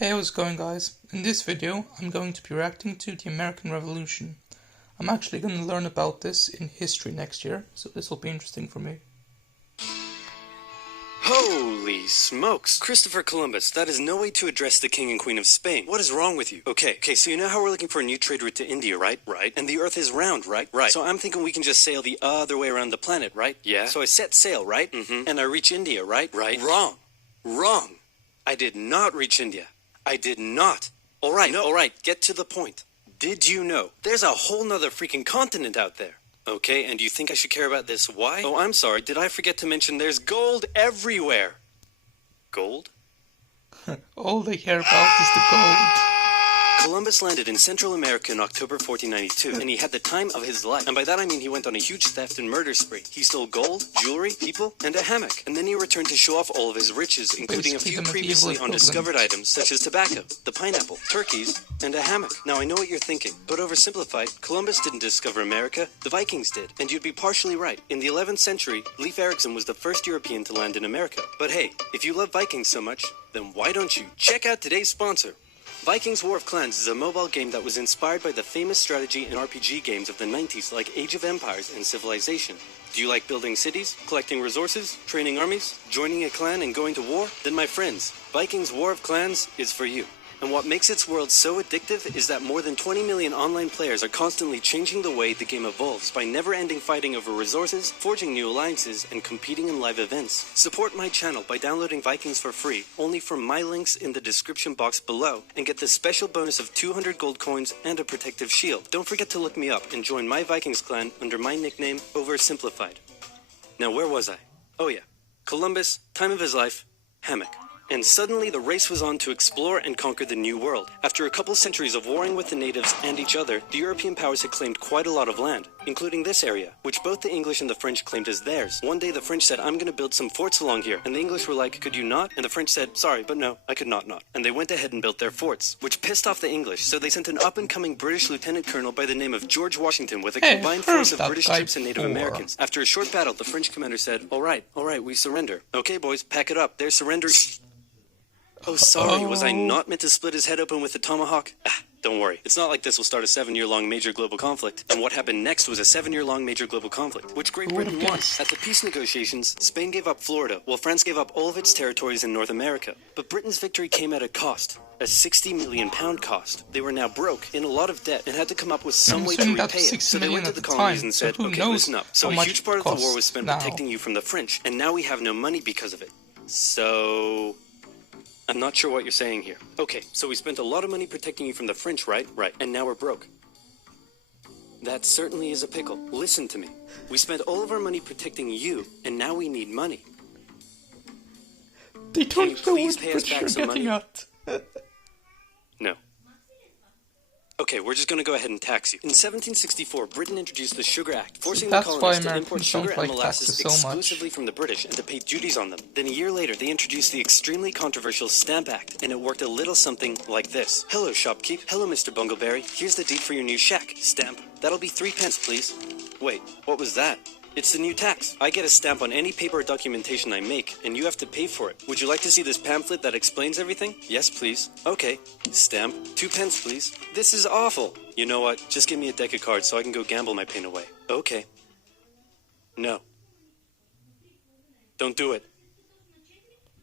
Hey, how's it going, guys? In this video, I'm going to be reacting to the American Revolution. I'm actually going to learn about this in history next year, so this will be interesting for me. Holy smokes! Christopher Columbus, that is no way to address the King and Queen of Spain. What is wrong with you? Okay, so you know how we're looking for a new trade route to India, right? Right. And the Earth is round, right? Right. So I'm thinking we can just sail the other way around the planet, right? Yeah. So I set sail, right? Mm-hmm. And I reach India, right? Right. Wrong. Wrong. I did not reach India. I did not. All right, get to the point. Did you know there's a whole nother freaking continent out there? Okay, and you think I should care about this? Why? Oh, I'm sorry. Did I forget to mention there's gold everywhere? Gold? All they care about is the gold. Columbus landed in Central America in October 1492, and he had the time of his life. And by that I mean he went on a huge theft and murder spree. He stole gold, jewelry, people, and a hammock. And then he returned to show off all of his riches, including a few previously undiscovered items, such as tobacco, the pineapple, turkeys, and a hammock. Now I know what you're thinking, but oversimplified, Columbus didn't discover America, the Vikings did. And you'd be partially right. In the 11th century, Leif Erikson was the first European to land in America. But hey, if you love Vikings so much, then why don't you check out today's sponsor? Vikings War of Clans is a mobile game that was inspired by the famous strategy and RPG games of the 90s like Age of Empires and Civilization. Do you like building cities, collecting resources, training armies, joining a clan and going to war? Then my friends, Vikings War of Clans is for you. And what makes its world so addictive is that more than 20 million online players are constantly changing the way the game evolves by never-ending fighting over resources, forging new alliances, and competing in live events. Support my channel by downloading Vikings for free, only from my links in the description box below, and get the special bonus of 200 gold coins and a protective shield. Don't forget to look me up and join my Vikings clan under my nickname, Oversimplified. Now where was I? Oh yeah, Columbus, time of his life, hammock. And suddenly the race was on to explore and conquer the New World. After a couple centuries of warring with the natives and each other, the European powers had claimed quite a lot of land, including this area, which both the English and the French claimed as theirs. One day the French said, I'm gonna build some forts along here. And the English were like, could you not? And the French said, sorry, but no, I could not. And they went ahead and built their forts, which pissed off the English, so they sent an up-and-coming British lieutenant colonel by the name of George Washington with a combined force of British troops and Native Americans. After a short battle, the French commander said, all right, we surrender. Okay, boys, pack it up. There's surrender. Oh, sorry, was I not meant to split his head open with a tomahawk? Don't worry. It's not like this will start a 7-year-long major global conflict. And what happened next was a 7-year-long major global conflict, which Great Britain won. At the peace negotiations, Spain gave up Florida, while France gave up all of its territories in North America. But Britain's victory came at a cost. A £60 million cost. They were now broke, in a lot of debt, and had to come up with some way to repay it. So they went to the colonies and said, okay, listen up. So a huge part of the war was spent protecting you from the French, and now we have no money because of it. So I'm not sure what you're saying here. Okay, so we spent a lot of money protecting you from the French, right? Right. And now we're broke. That certainly is a pickle. Listen to me. We spent all of our money protecting you, and now we need money. They don't know please what pay us back some money? at. No. Okay, we're just going to go ahead and tax you. In 1764, Britain introduced the Sugar Act, forcing the colonies to import sugar and molasses exclusively from the British and to pay duties on them. Then a year later, they introduced the extremely controversial Stamp Act, and it worked a little something like this. Hello, shopkeep. Hello, Mr. Bungleberry. Here's the deed for your new shack. Stamp. That'll be 3 pence, please. Wait, what was that? It's the new tax. I get a stamp on any paper or documentation I make, and you have to pay for it. Would you like to see this pamphlet that explains everything? Yes, please. Okay. Stamp. 2 pence, please. This is awful. You know what? Just give me a deck of cards so I can go gamble my pain away. Okay. No. Don't do it.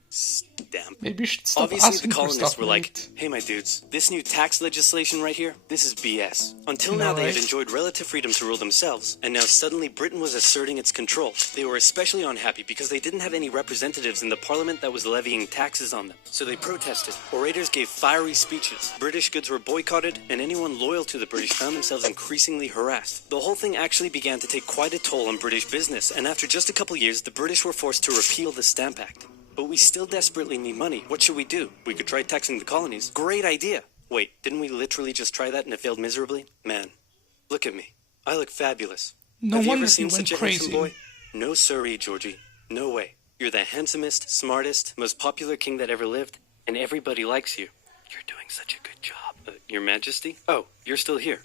Stamp. Maybe you should stop Obviously, asking the for colonists stuff, were like, mate. hey, my dudes, this new tax legislation right here, this is BS. Until now, they had enjoyed relative freedom to rule themselves, and now suddenly Britain was asserting its control. They were especially unhappy because they didn't have any representatives in the parliament that was levying taxes on them. So they protested. Orators gave fiery speeches. British goods were boycotted, and anyone loyal to the British found themselves increasingly harassed. The whole thing actually began to take quite a toll on British business, and after just a couple years, the British were forced to repeal the Stamp Act. But we still desperately need money. What should we do? We could try taxing the colonies. Great idea. Wait, didn't we literally just try that and it failed miserably? Man, look at me. I look fabulous. No Have you wonder ever seen you went such a crazy. handsome boy? No siree, Georgie. No way. You're the handsomest, smartest, most popular king that ever lived, and everybody likes you. You're doing such a good job. Your Majesty? Oh, you're still here.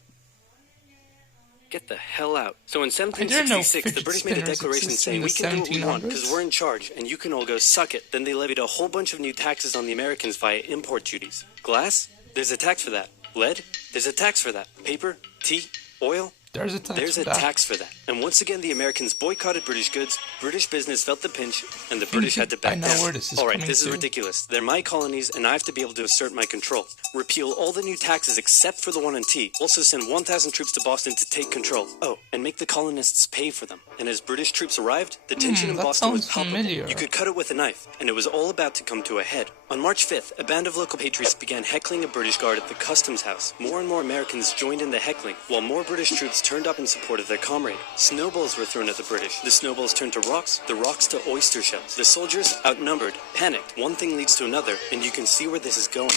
Get the hell out. So in didn't know 1766, the British made a fidget declaration spinners saying, we existed can in do the what we want because 1700s? we're in charge and you can all go suck it. Then they levied a whole bunch of new taxes on the Americans via import duties. Glass? There's a tax for that. Lead? There's a tax for that. Paper? Tea? Oil? There's a tax There's for a that. tax for that. And once again, the Americans boycotted British goods, British business felt the pinch, and the British had to back I know down. where this is All right, coming this is to. ridiculous. They're my colonies, and I have to be able to assert my control. Repeal all the new taxes except for the one on tea. Also send 1,000 troops to Boston to take control. Oh, and make the colonists pay for them. And as British troops arrived, the tension in that Boston was sounds palpable. familiar. You could cut it with a knife, and it was all about to come to a head. On March 5th, a band of local patriots began heckling a British guard at the customs house. More and more Americans joined in the heckling, while more British troops turned up in support of their comrade. Snowballs were thrown at the British. The snowballs turned to rocks, the rocks to oyster shells. The soldiers, outnumbered, panicked. One thing leads to another, and you can see where this is going.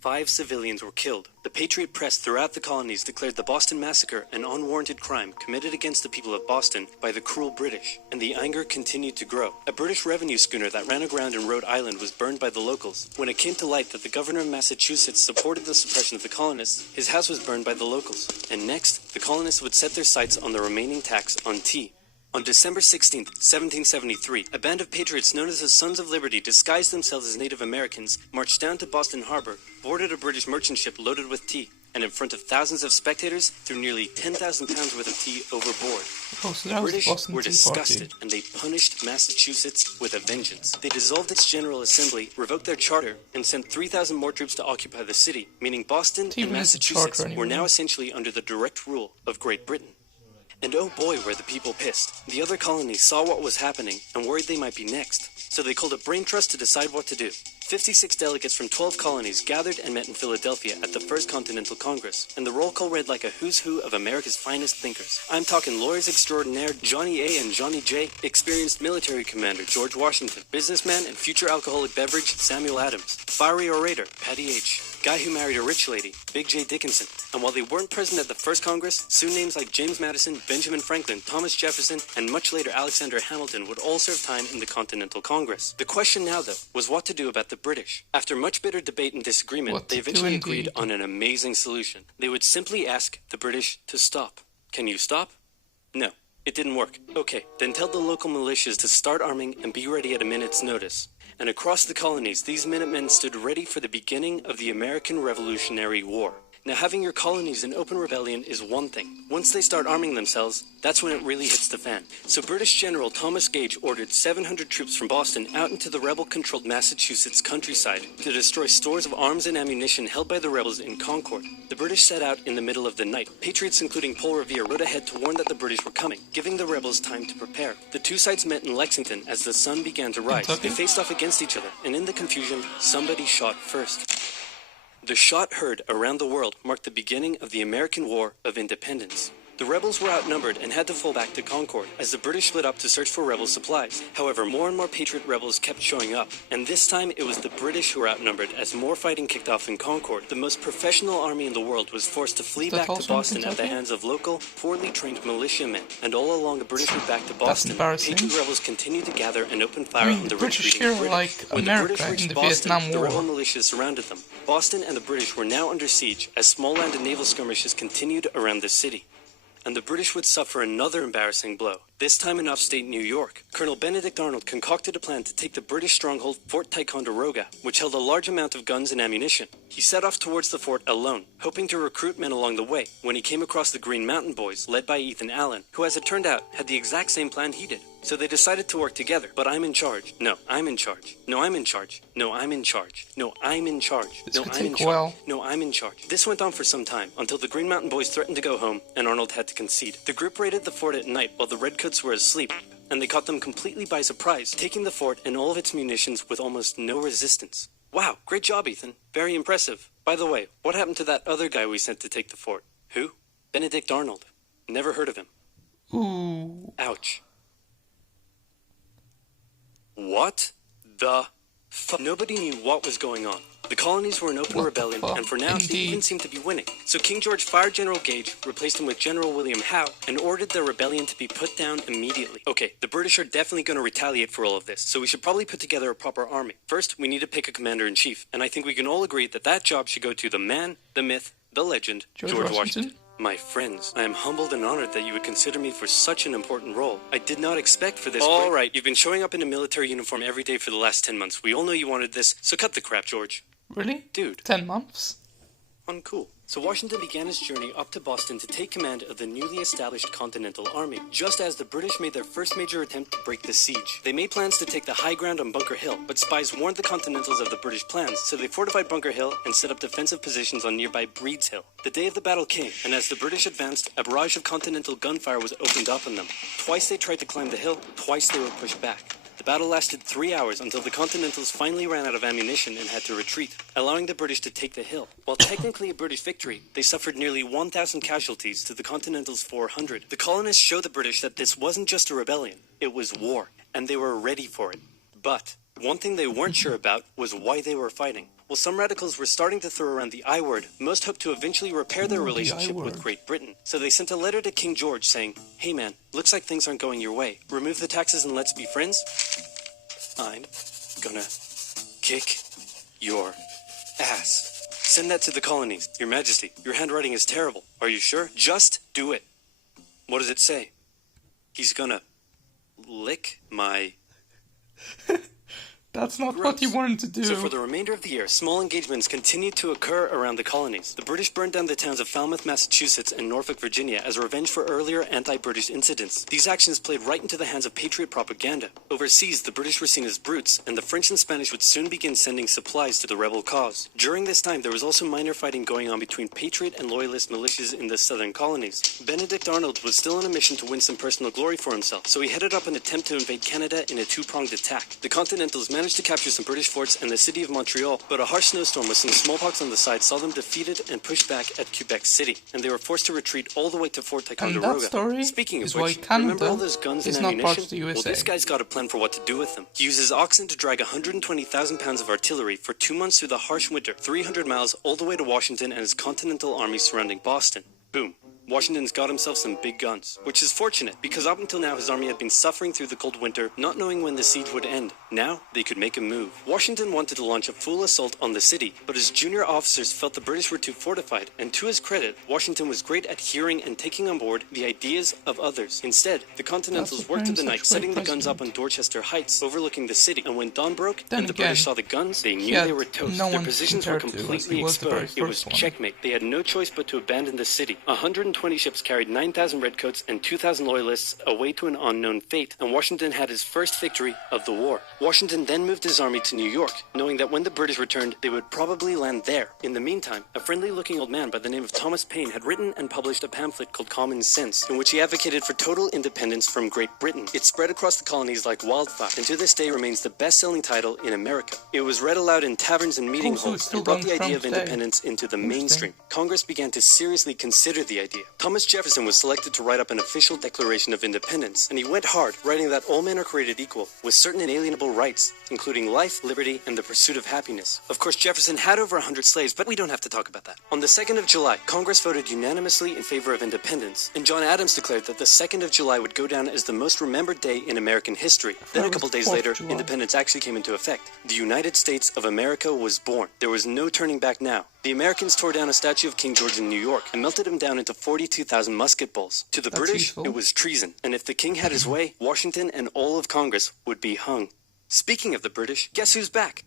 5 civilians were killed. The Patriot press throughout the colonies declared the Boston Massacre an unwarranted crime committed against the people of Boston by the cruel British, and the anger continued to grow. A British revenue schooner that ran aground in Rhode Island was burned by the locals. When it came to light that the governor of Massachusetts supported the suppression of the colonists, his house was burned by the locals. And next, the colonists would set their sights on the remaining tax on tea. On December 16, 1773, a band of patriots known as the Sons of Liberty, disguised themselves as Native Americans, marched down to Boston Harbor, boarded a British merchant ship loaded with tea, and in front of thousands of spectators, threw nearly 10,000 pounds worth of tea overboard. Oh, so The that was British Boston were Tea disgusted, Party. and they punished Massachusetts with a vengeance. They dissolved its General Assembly, revoked their charter, and sent 3,000 more troops to occupy the city, meaning Boston It even and has a Massachusetts charter were now anyway. essentially under the direct rule of Great Britain. And oh boy, were the people pissed. The other colonies saw what was happening and worried they might be next. So they called a brain trust to decide what to do. 56 delegates from 12 colonies gathered and met in Philadelphia at the First Continental Congress, and the roll call read like a who's who of America's finest thinkers. I'm talking lawyers extraordinaire Johnny A. and Johnny J., experienced military commander George Washington, businessman and future alcoholic beverage Samuel Adams, fiery orator Patty H., guy who married a rich lady, Big J. Dickinson. And while they weren't present at the first Congress, soon names like James Madison, Benjamin Franklin, Thomas Jefferson, and much later Alexander Hamilton would all serve time in the Continental Congress. The question now, though, was what to do about the British. After much bitter debate and disagreement, What they to do eventually indeed. agreed on an amazing solution. They would simply ask the British to stop. Can you stop? No. It didn't work. Okay, then tell the local militias to start arming and be ready at a minute's notice. And across the colonies, these Minutemen stood ready for the beginning of the American Revolutionary War. Now, having your colonies in open rebellion is one thing. Once they start arming themselves, that's when it really hits the fan. So British General Thomas Gage ordered 700 troops from Boston out into the rebel-controlled Massachusetts countryside to destroy stores of arms and ammunition held by the rebels in Concord. The British set out in the middle of the night. Patriots including Paul Revere rode ahead to warn that the British were coming, giving the rebels time to prepare. The two sides met in Lexington as the sun began to rise. Kentucky? They faced off against each other, and in the confusion, somebody shot first. The shot heard around the world marked the beginning of the American War of Independence. The rebels were outnumbered and had to fall back to Concord as the British split up to search for rebel supplies. However, more and more Patriot rebels kept showing up, and this time it was the British who were outnumbered as more fighting kicked off in Concord. The most professional army in the world was forced to flee That back to also in Boston at the Kentucky? hands of local, poorly trained militiamen. And all along the British route back to Boston, embarrassing. Patriot rebels continued to gather and open fire I mean, on the the British retreating here are British. like When the America British in reached the Boston, Vietnam the War. rebel militias surrounded them. Boston and the British were now under siege as small land and naval skirmishes continued around the city. And the British would suffer another embarrassing blow, this time in upstate New York. Colonel Benedict Arnold concocted a plan to take the British stronghold Fort Ticonderoga, which held a large amount of guns and ammunition. He set off towards the fort alone, hoping to recruit men along the way, when he came across the Green Mountain Boys, led by Ethan Allen, who, as it turned out, had the exact same plan he did. So they decided to work together. But I'm in charge. No, I'm in charge. No, I'm in charge. No, I'm in charge. No, I'm in charge. This No, could I'm take in a charge. while. No, I'm in charge. This went on for some time, until the Green Mountain Boys threatened to go home, and Arnold had to concede. The group raided the fort at night while the Redcoats were asleep, and they caught them completely by surprise, taking the fort and all of its munitions with almost no resistance. Wow, great job, Ethan. Very impressive. By the way, what happened to that other guy we sent to take the fort? Who? Benedict Arnold. Never heard of him. Ooh. Ouch. What the fuck? Nobody knew what was going on. The colonies were in open What the rebellion, fuck? and for now, they Indeed. even seemed to be winning. So King George fired General Gage, replaced him with General William Howe, and ordered the rebellion to be put down immediately. Okay, the British are definitely going to retaliate for all of this, so we should probably put together a proper army. First, we need to pick a commander-in-chief, and I think we can all agree that that job should go to the man, the myth, the legend, George George Washington? My friends, I am humbled and honored that you would consider me for such an important role. I did not expect for this. All right, you've been showing up in a military uniform every day for the last 10 months. We all know you wanted this, so cut the crap, George. Really? Dude. 10 months? Uncool. So Washington began his journey up to Boston to take command of the newly established Continental Army, just as the British made their first major attempt to break the siege. They made plans to take the high ground on Bunker Hill, but spies warned the Continentals of the British plans, so they fortified Bunker Hill and set up defensive positions on nearby Breed's Hill. The day of the battle came, and as the British advanced, a barrage of Continental gunfire was opened up on them. Twice they tried to climb the hill, twice they were pushed back. The battle lasted 3 hours until the Continentals finally ran out of ammunition and had to retreat, allowing the British to take the hill. While technically a British victory, they suffered nearly 1,000 casualties to the Continentals' 400. The colonists showed the British that this wasn't just a rebellion, it was war, and they were ready for it. But one thing they weren't sure about was why they were fighting. While some radicals were starting to throw around the I word, most hoped to eventually repair their relationship with Great Britain. So they sent a letter to King George saying, "Hey man, looks like things aren't going your way. Remove the taxes and let's be friends? I'm gonna kick your ass." Send that to the colonies. Your Majesty, your handwriting is terrible. Are you sure? Just do it. What does it say? He's gonna lick my... That's not what he wanted to do. So for the remainder of the year, small engagements continued to occur around the colonies. The British burned down the towns of Falmouth, Massachusetts and Norfolk, Virginia as revenge for earlier anti-British incidents. These actions played right into the hands of patriot propaganda. Overseas, the British were seen as brutes, and the French and Spanish would soon begin sending supplies to the rebel cause. During this time, there was also minor fighting going on between patriot and loyalist militias in the southern colonies. Benedict Arnold was still on a mission to win some personal glory for himself, so he headed up an attempt to invade Canada in a two-pronged attack. The Continentals managed to capture some British forts and the city of Montreal, but a harsh snowstorm with some smallpox on the side saw them defeated and pushed back at Quebec City, and they were forced to retreat all the way to Fort Ticonderoga. And that story Speaking of is which, why Canada remember all those guns and is not part ammunition? of the USA. Well, this guy's got a plan for what to do with them. He uses oxen to drag 120,000 pounds of artillery for 2 months through the harsh winter, 300 miles all the way to Washington and his Continental Army surrounding Boston. Boom. Washington's got himself some big guns, which is fortunate because up until now his army had been suffering through the cold winter, not knowing when the siege would end. Now, they could make a move. Washington wanted to launch a full assault on the city, but his junior officers felt the British were too fortified, and to his credit, Washington was great at hearing and taking on board the ideas of others. Instead, the Continentals worked through the night, setting the guns up on Dorchester Heights, overlooking the city, and when dawn broke and the British saw the guns, they knew they were toast. Their positions were completely exposed. It was checkmate. They had no choice but to abandon the city. 120 ships carried 9,000 redcoats and 2,000 loyalists away to an unknown fate, and Washington had his first victory of the war. Washington then moved his army to New York, knowing that when the British returned, they would probably land there. In the meantime, a friendly-looking old man by the name of Thomas Paine had written and published a pamphlet called Common Sense, in which he advocated for total independence from Great Britain. It spread across the colonies like wildfire, and to this day remains the best-selling title in America. It was read aloud in taverns and meeting halls, and brought the idea of independence into the mainstream. Congress began to seriously consider the idea. Thomas Jefferson was selected to write up an official Declaration of Independence, and he went hard, writing that all men are created equal, with certain inalienable rights, including life, liberty, and the pursuit of happiness. Of course, Jefferson had over 100 slaves, but we don't have to talk about that. On the 2nd of July, Congress voted unanimously in favor of independence, and John Adams declared that the 2nd of July would go down as the most remembered day in American history. Then a couple days later, independence actually came into effect. The United States of America was born. There was no turning back now. The Americans tore down a statue of King George in New York and melted him down into 42,000 musket balls. To the British, it was treason, and if the king had his way, Washington and all of Congress would be hung. Speaking of the British, guess who's back?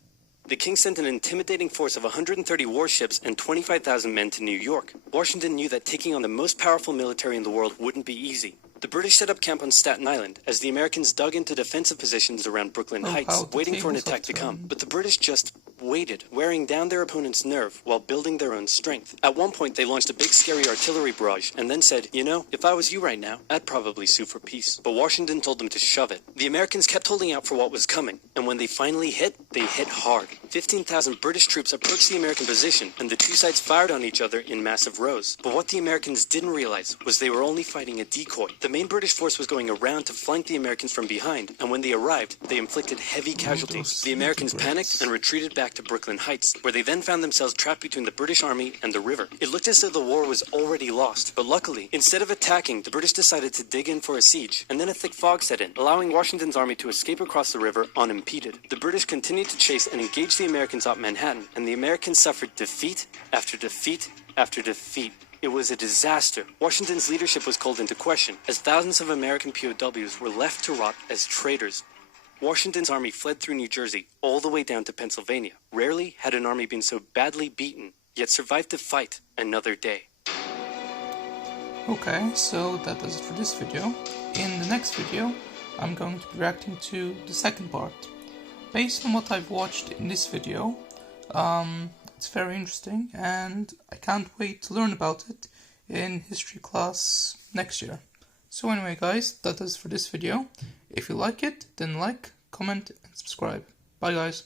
The king sent an intimidating force of 130 warships and 25,000 men to New York. Washington knew that taking on the most powerful military in the world wouldn't be easy. The British set up camp on Staten Island as the Americans dug into defensive positions around Brooklyn Heights, waiting for an attack to come. But the British just waited, wearing down their opponent's nerve while building their own strength. At one point, they launched a big scary artillery barrage and then said, you know, if I was you right now, I'd probably sue for peace. But Washington told them to shove it. The Americans kept holding out for what was coming, and when they finally hit, they hit hard. 15,000 British troops approached the American position, and the two sides fired on each other in massive rows. But what the Americans didn't realize was they were only fighting a decoy. The main British force was going around to flank the Americans from behind, and when they arrived, they inflicted heavy casualties. The Americans panicked and retreated back to Brooklyn Heights, where they then found themselves trapped between the British army and the river. It looked as though the war was already lost, but luckily, instead of attacking, the British decided to dig in for a siege, and then a thick fog set in, allowing Washington's army to escape across the river unimpeded. The British continued to chase and engage the Americans off Manhattan, and the Americans suffered defeat after defeat after defeat. It was a disaster. Washington's leadership was called into question, as thousands of American POWs were left to rot as traitors. Washington's army fled through New Jersey all the way down to Pennsylvania. Rarely had an army been so badly beaten, yet survived to fight another day. Okay, so that does it for this video. In the next video, I'm going to be reacting to the second part. Based on what I've watched in this video, it's very interesting and I can't wait to learn about it in history class next year. So anyway guys, that does it for this video. If you like it, then like, comment and subscribe. Bye guys.